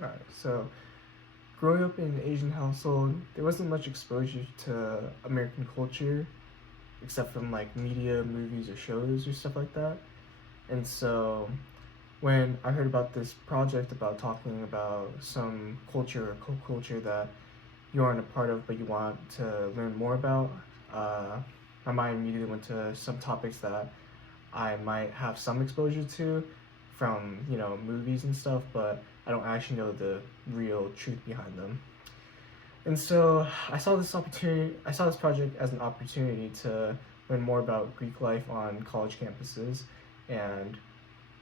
Alright, so growing up in an Asian household, there wasn't much exposure to American culture except from like media, movies, or shows or stuff like that. And so when I heard about this project about talking about some culture or culture that you aren't a part of but you want to learn more about, uh, my mind immediately went to some topics that I might have some exposure to from movies and stuff, but I don't actually know the real truth behind them. And so I saw this opportunity. I saw this project as an opportunity to learn more about Greek life on college campuses, and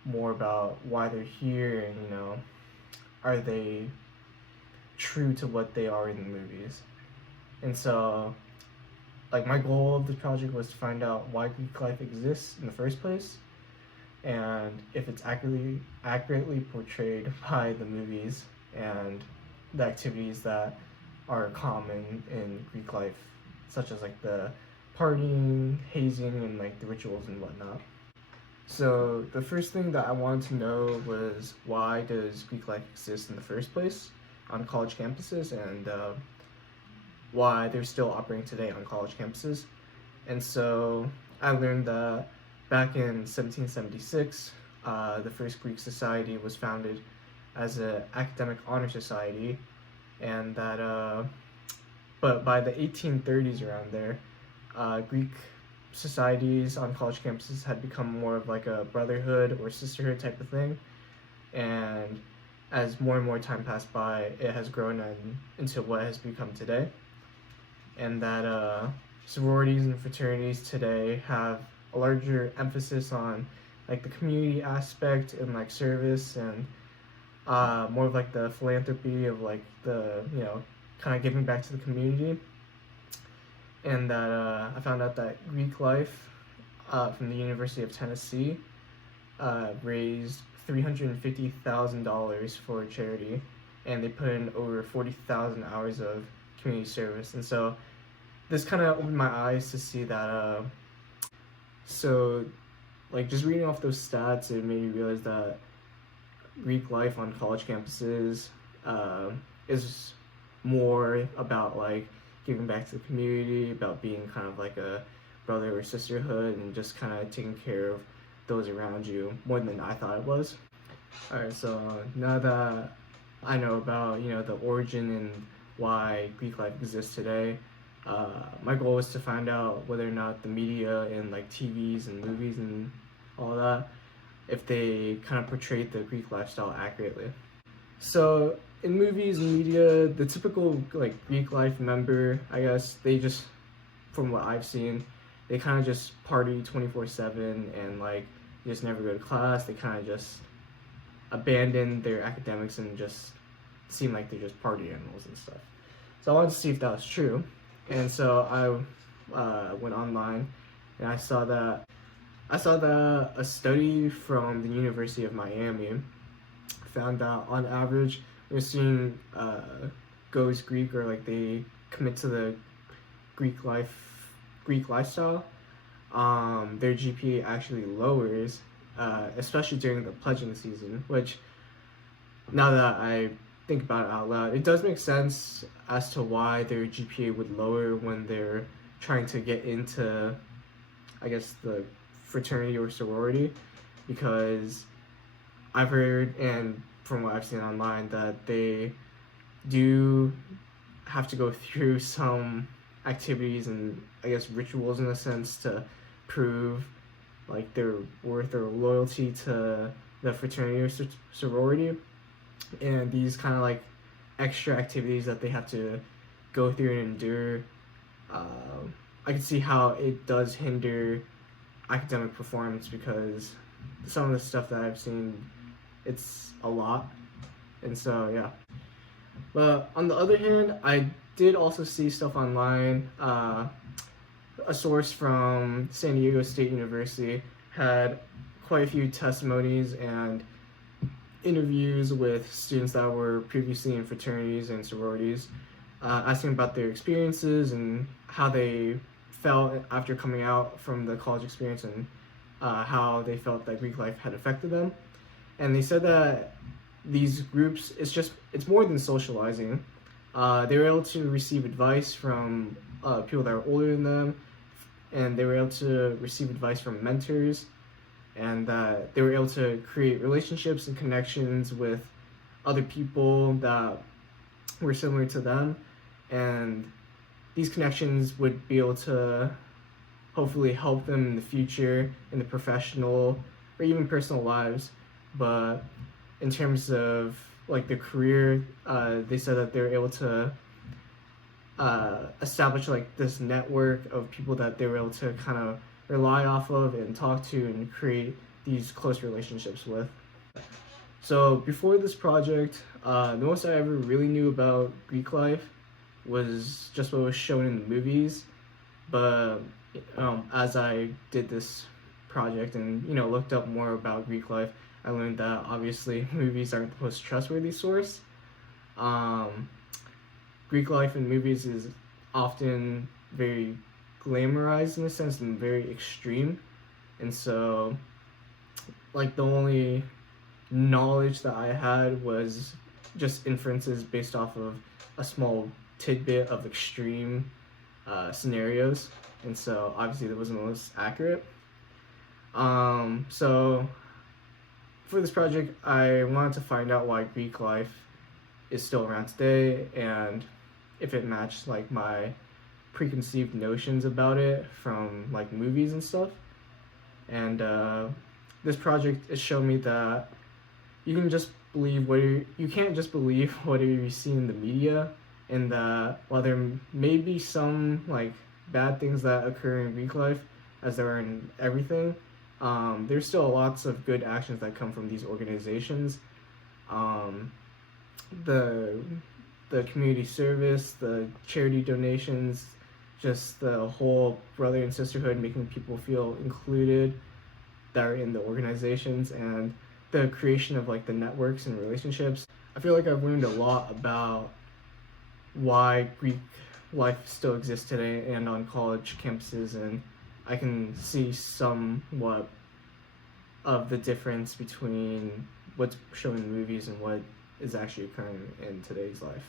more about why they're here, and are they true to what they are in the movies. And so, like, my goal of the project was to find out why Greek life exists in the first place, and if it's accurately portrayed by the movies and the activities that are common in Greek life, such as like the partying, hazing, and like the rituals and whatnot. So the first thing that I wanted to know was, why does Greek life exist in the first place on college campuses, and why they're still operating today on college campuses. And so I learned that back in 1776, the first Greek society was founded as an academic honor society, and that but by the 1830s, around there, Greek societies on college campuses had become more of like a brotherhood or sisterhood type of thing. And as more and more time passed by, it has grown into what has become today. And that sororities and fraternities today have a larger emphasis on like the community aspect and like service, and more of like the philanthropy of like the kind of giving back to the community. And that I found out that Greek life from the University of Tennessee raised $350,000 for charity, and they put in over 40,000 hours of community service. And so this kind of opened my eyes to see that. So, like, just reading off those stats, it made me realize that Greek life on college campuses is more about like giving back to the community, about being kind of like a brother or sisterhood, and just kind of taking care of those around you more than I thought it was. Alright, so now that I know about the origin and why Greek life exists today, my goal is to find out whether or not the media and like TVs and movies and all that, if they kind of portrayed the Greek lifestyle accurately. So in movies and media, the typical like Greek life member, I guess, they just, from what I've seen, they kind of just party 24/7, and like just never go to class. They kind of just abandon their academics and just seem like they're just party animals and stuff. So I wanted to see if that was true, and so I went online, and I saw that a study from the University of Miami found that on average, we're seeing goes Greek, or like they commit to the Greek lifestyle. Their GPA actually lowers, especially during the pledging season. Which, now that I think about it out loud, it does make sense as to why their GPA would lower when they're trying to get into, I guess, the fraternity or sorority, because I've heard, and from what I've seen online, that they do have to go through some activities and, I guess, rituals in a sense to prove like their worth or loyalty to the fraternity or sorority. And these kind of like extra activities that they have to go through and endure, I can see how it does hinder academic performance, because some of the stuff that I've seen, it's a lot. And so yeah. But on the other hand, I did also see stuff online. A source from San Diego State University had quite a few testimonies and interviews with students that were previously in fraternities and sororities, asking about their experiences and how they felt after coming out from the college experience, and how they felt that Greek life had affected them. And they said that these groups, it's more than socializing. They were able to receive advice from people that are older than them, and they were able to receive advice from mentors, and that they were able to create relationships and connections with other people that were similar to them, and these connections would be able to hopefully help them in the future in the professional or even personal lives. But in terms of like the career, they said that they were able to establish like this network of people that they were able to kind of rely off of and talk to and create these close relationships with. So before this project, the most I ever really knew about Greek life was just what was shown in the movies. But as I did this project and looked up more about Greek life, I learned that obviously movies aren't the most trustworthy source. Um, Greek life in movies is often very glamorized in a sense and very extreme, and so like the only knowledge that I had was just inferences based off of a small tidbit of extreme scenarios, and so obviously that wasn't the most accurate. So for this project, I wanted to find out why Greek life is still around today and if it matched like my preconceived notions about it from like movies and stuff. And this project has shown me that you can just believe you can't just believe whatever you see in the media, and that while there may be some like bad things that occur in Greek life, as there are in everything, there's still lots of good actions that come from these organizations. The community service, the charity donations, just the whole brother and sisterhood, making people feel included that are in the organizations, and the creation of like the networks and relationships. I feel like I've learned a lot about why Greek life still exists today and on college campuses, and I can see somewhat of the difference between what's shown in movies and what is actually occurring in today's life.